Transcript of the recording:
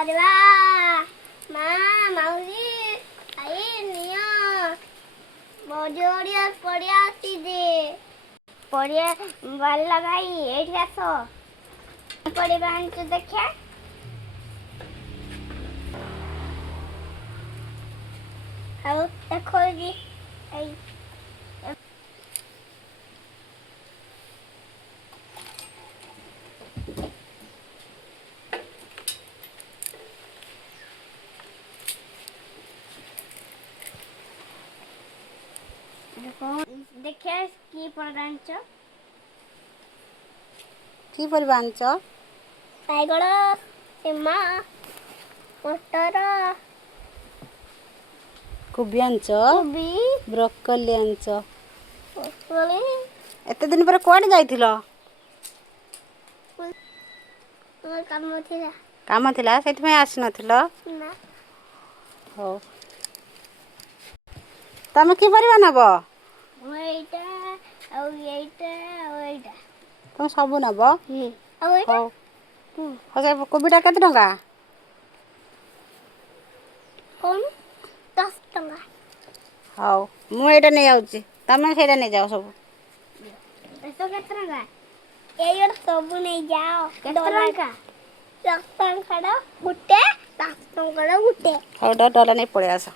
ପରିବା ମା ମାଉସୀ ଆଇ ନିଅ ବଡ଼ିଆ ପଡ଼ିଆ ଆସିଛି ପଡ଼ିଆ ବାଲା ଭାଇ ଏଇଠି ଆସ ପରିବା ଆଣିଛୁ ଦେଖିଆ ଆଉ ଦେଖ ଏଇ ଦେଖିଆ କି ପରିବା ଆଣିଛ କି ପରିବା ଆଣିଛ ବାଇଗଣ ସିମା ମଟର କୋବି ଆଣିଛ କୋବି ବ୍ରୋକୋଲି ଆଣିଛ ପୋଟଳ ଏତେ ଦିନ ପରେ କୁଆଡ଼େ ଯାଇଥିଲ କାମ ଥିଲା କାମ ଥିଲା ସେଥିପାଇଁ ଆସିନଥିଲ ନା ହଉ ତମେ କି ପରିବା ନେବ ଏଇଟା ଆଉ ଏଇଟା ଆଉ ଏଇଟା ତମେ ସବୁ ନେବ ଆଉ ଏଇଟା ହଉ ହଉ ସେ କୋବିଟା କେତେ ଟଙ୍କା କଣ 10 ଟଙ୍କା ହଉ ମୁଁ ଏଇଟା ନେଇଯାଉଛି ତମେ ସେଇଟା ନେଇଯାଅ ସବୁ ଏସବୁ କେତେ ଟଙ୍କା ଏଇଗୁଡ଼ା ସବୁ ନେଇଯାଅ କେତେ ଟଙ୍କା 10 ଟଙ୍କାର ଗୋଟେ 5 ଟଙ୍କାର ଗୋଟେ ହଉ ଡଲା ନେଇ ପଳେଇ ଆସ